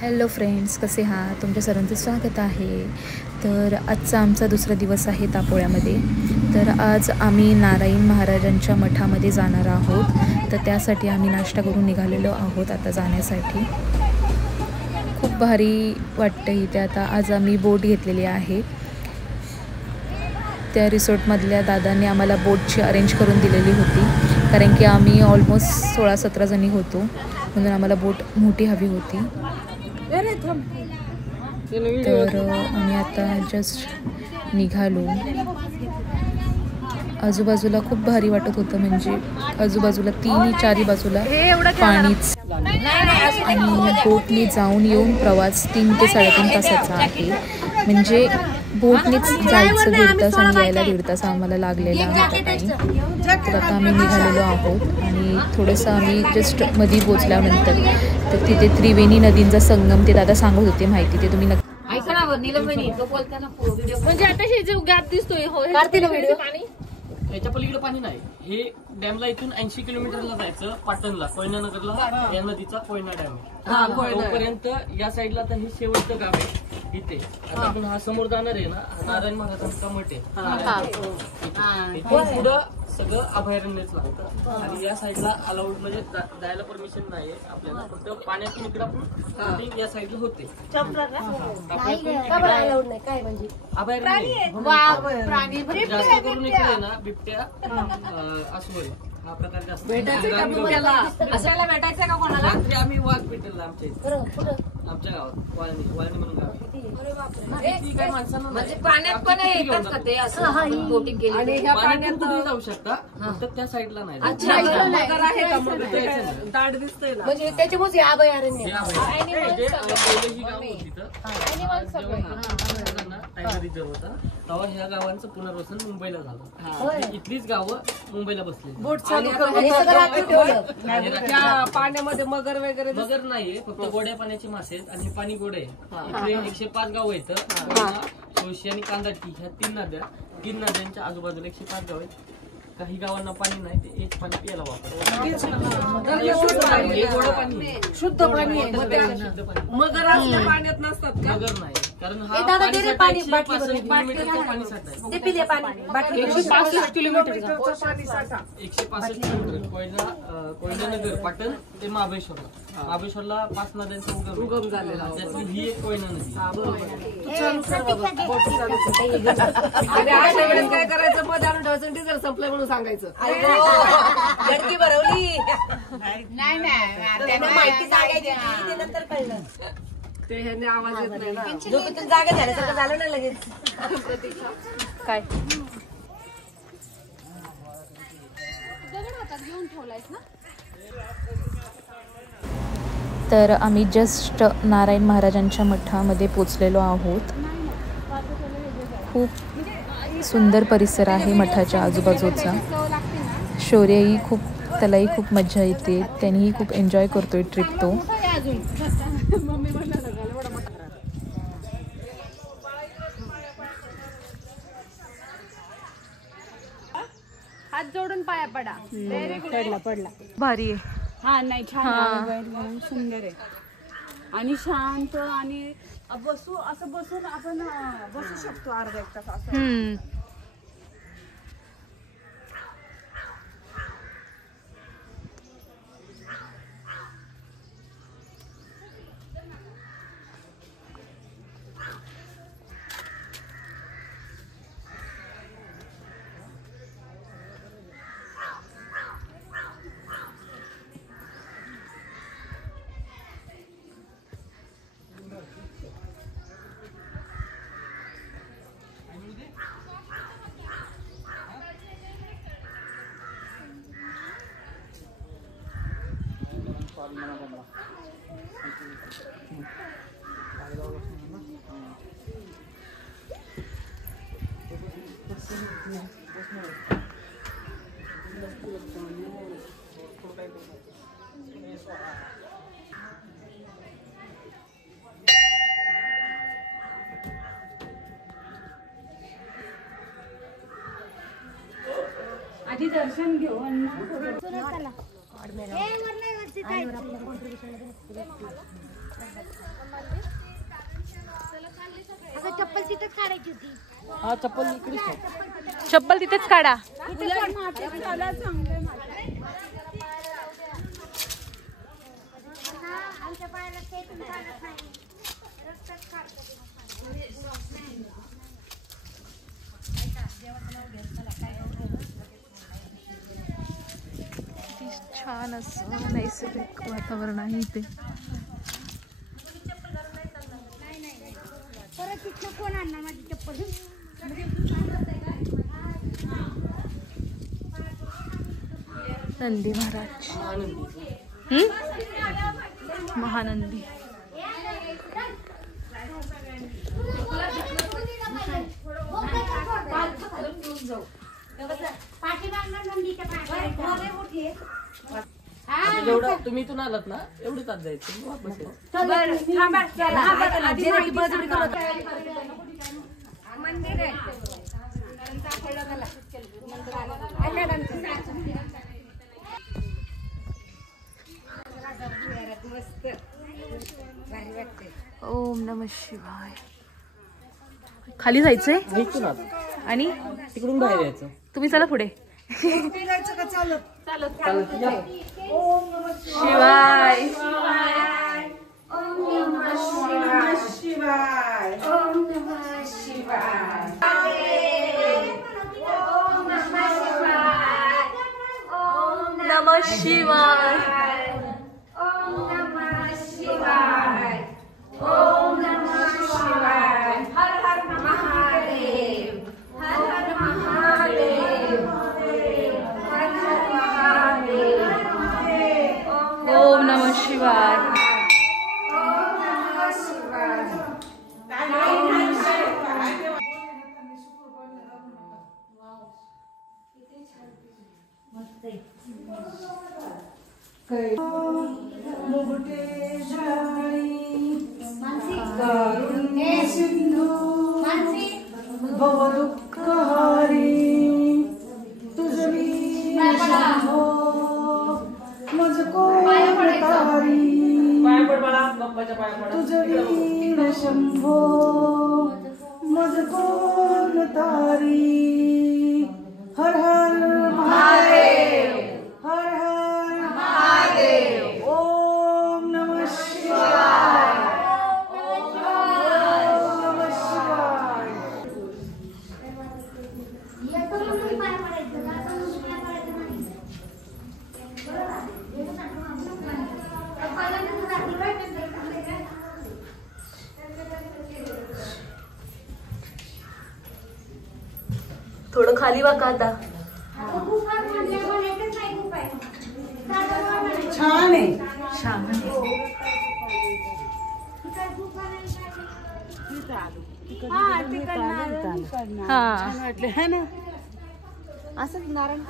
Hello friends, कसे आहात? तुमच्या सर्वांचं स्वागत आहे. तर आजचा आमचा दुसरा दिवस आहे तापोळ्यामध्ये. तर आज आम्ही नारायण महाराजांच्या मठामध्ये जाणार आहोत. तर त्यासाठी आम्ही नाश्ता करून निघालेलो आहोत आता जाण्यासाठी. खूप भारी वाटतं इथे. आता आज आम्ही बोट घेतलेली आहे. त्या रिसॉर्टमधल्या दादांनी आम्हाला बोटची अरेंज करून दिलेली होती, कारण की आम्ही ऑलमोस्ट 16-17 जणी होतो, म्हणून आम्हाला बोट मोठी हवी होती. तर आम्ही आता जस्ट निघालो. आजूबाजूला खूप भारी वाटत होतं, म्हणजे आजूबाजूला 3-4 बाजूला पाणीच. आणि बोटने जाऊन येऊन प्रवास 3 ते 3.5 तासाचा आहे. म्हणजे बोटनेच जायचं 1.5 तास आणि यायला 1.5 तास आम्हाला लागलेला होता टाईम. तर आता आम्ही निघालेलो आहोत आणि थोडंसं आम्ही जस्ट मध्ये पोचल्यानंतर तर तिथे त्रिवेणी नदींचा संगम ते दादा सांगत होते माहिती, ते तुम्ही ऐका ना नीलमणी तो बोलताना व्हिडिओ म्हणजे आता हे जो गॅप दिसतोय काढते ना व्हिडिओ. पाणी याच्या पलीकडे पाणी नाही. हे डॅमला इथून 80 किलोमीटरला जायचं पाटणला, कोयना नगरला. या नदीचा कोयना डॅम आहे. तोपर्यंत या साईडला आता हे शेवटचं गाव आहे इथे. आता आपण हा समोर जाणार आहे ना, नारायण महाराजांचा मठ आहे. इथून पुढं सगळं अभयारण्यच लागतं. आणि या साईडला अलाउड म्हणजे जायला परमिशन नाही आपल्याला, फक्त पाण्यातून इकडे आपण या साईडला होते. अभयारण्य जास्त करून इकडे ना बिबट्या अस्वल हा प्रकार जास्त भेटायचं का कोणाला. रात्री आम्ही वाघ भेटला आमच्या गावात वाळणी म्हणून गाव. काय माणसांना म्हणजे पाण्यात पण येतात का ते असं बोटिंग केली आणि पाण्यात कुठे जाऊ शकता, फक्त त्या साईडला नाही. दाट दिसतंय म्हणजे त्याच्यामुळे अभयारण्य टायगर रिझर्व होता. तेव्हा ह्या गावांचं पुनर्वसन मुंबईला झालं. इथलीच गावं मुंबईला बसली. बोट चालू पाण्यामध्ये मगर वगैरे मगर नाहीये, फक्त गोड्या पाण्याचे मासे आहेत आणि पाणी गोड आहे. इथे 105 गाव आहेत. सोशी आणि कांदाटी ह्या 3 नद्यांच्या आजूबाजूला 105 गाव आहेत. काही गावांना पाणी नाही, ते एक पाणी प्यायला वापरतात. शुद्ध पाणी. मगर असल्या पाण्यात नसतात. मगर नाही, कारण हा 165 किलोमीटर कोयना नगर पाटण ते महाबळेश्वरला 5 नद्यांचा उगम झालेला. त्यातली ही एक कोयना नदी. काय करायचं, मध्ये आणून ठेवायचं, डिझेल संपलं म्हणून सांगायचं. गडकी भरवली नाही माहिती सांगायची, नंतर कळलं ते ह्याने आवाज येत नाही ना. झोपेतून जागा झाल्यासारखं झालं ना लगेच. काय तर आम्ही जस्ट नारायण महाराजांच्या मठामध्ये पोचलेलो आहोत. खूप सुंदर परिसर आहे मठाच्या आजूबाजूचा. शौर्यही त्यालाही खूप मजा येते. त्यांनीही खूप एन्जॉय करतोय ट्रिप तो. हात जोडून पाया पडा. पडला भारी आहे. हा नाही छान सुंदर आहे आणि शांत. आणि असं बसून आपण बसू शकतो अर्धा 1 तास असं. आधी दर्शन घेऊ आणि हा चप्पल इकडेच ठेव. चप्पल तिथेच काढा. छान असं नैसर्गिक वातावरण आहे इथे. नंदी महाराज, महानंदी. जेवढं तुम्ही इथून आलात ना एवढंच आज जायचं वापस यायचं. ओम नमः शिवाय. खाली जायचंय इथून आत आणि तिकडून बाहेर यायचं. तुम्ही चला पुढे. शिवाय. नमः शिवाय. ओम नमः शिवाय. शंभो मज कोण तारी. हर हर महादेव, हर हर महादेव. ओम नमः शिवाय, ओम नमः शिवाय. थोडं खाली वाका आता. छान आहे. छान. हा वाटले है ना. असंच नारायण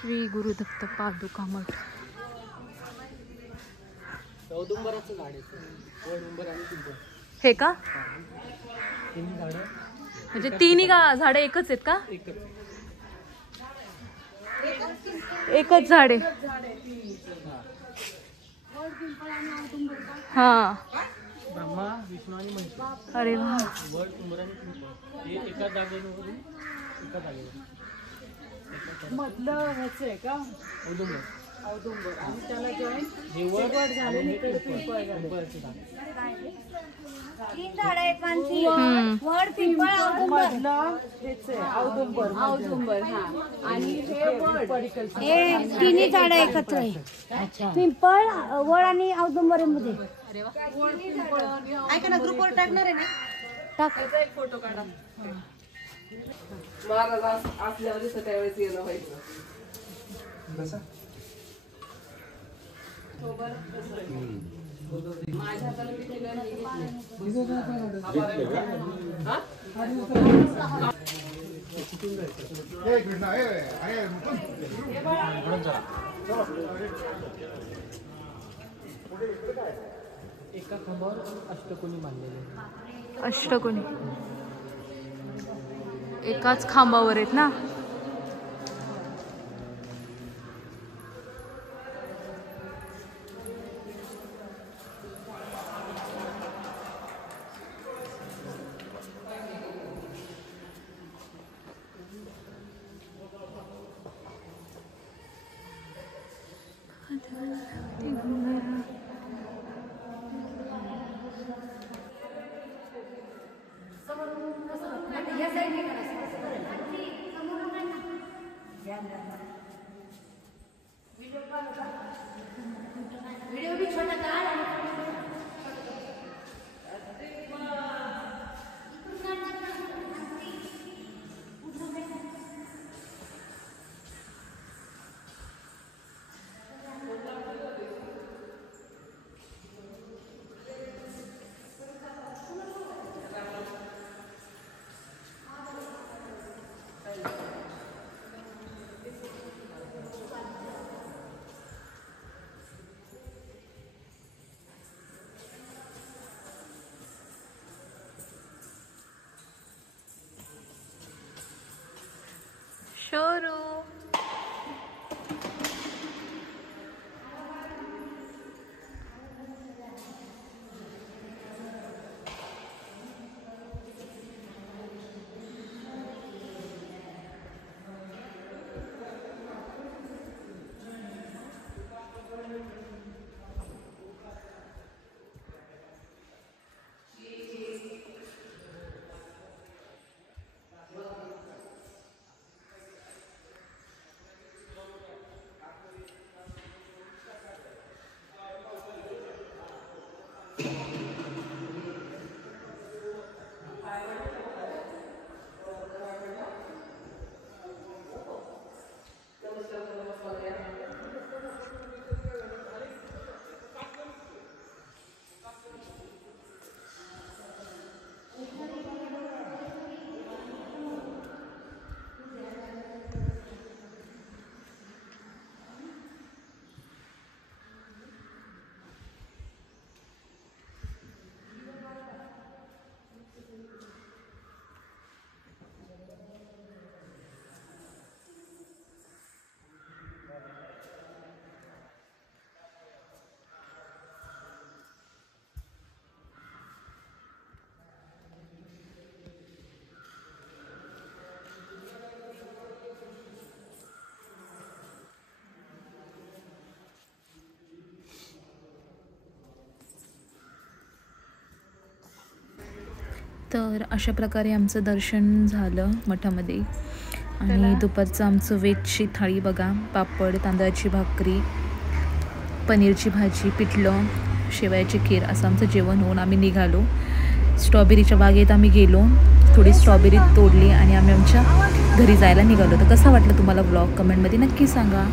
श्री गुरुदत्त पादुका मठ. औदुंबराचं झाड आहे. औदुंबर आणि पिंपळ हे का? तिन्ही झाडं म्हणजे तिन्ही का झाडं एकच आहेत का? एकच. एकच झाड आहे. हा. ब्रह्मा, विष्णू आणि महेश. अरे वा. वड, उंबर आणि पिंपळ हे एका जागेवरून एका जागेवर. मधलं ह्याच आहे का औदुंबर. औदुंबर आणि त्याला जॉईन हे वड झाले आणि इकडे पिंपळ. पिंपळ झाले. पिंपळाचं झाड. तीन झाड आहेत मानसी. वड पिंपळ मधलं हेच आहे औदुंबर. औदुंबर हा. आणि हे वड हे तिन्ही झाड एकत्र आहे. पिंपळ, वड आणि औदुंबर मध्ये. ऐका ना, ग्रुपवर टाकणार आहे ना. टाक. एक फोटो काढा. महाराज असल्यावर त्यावेळेस येणं व्हायचं. एका खांबावर अष्टकोनी बांधलेले. अष्टकोनी एकाच खांबावर आहेत ना. शोरू तर अशा प्रकारे आमचं दर्शन झालं मठामध्ये. आणि दुपारचं आमचं व्हेजची थाळी बघा, पापड, तांदळाची भाकरी, पनीरची भाजी, पिठलं, शेवयाची खीर असं आमचं जेवण होऊन आम्ही निघालो. स्ट्रॉबेरीच्या बागेत आम्ही गेलो, थोडी स्ट्रॉबेरी तोडली आणि आम्ही आमच्या घरी जायला निघालो. तर कसा वाटलं तुम्हाला व्लॉग कमेंटमध्ये नक्की सांगा.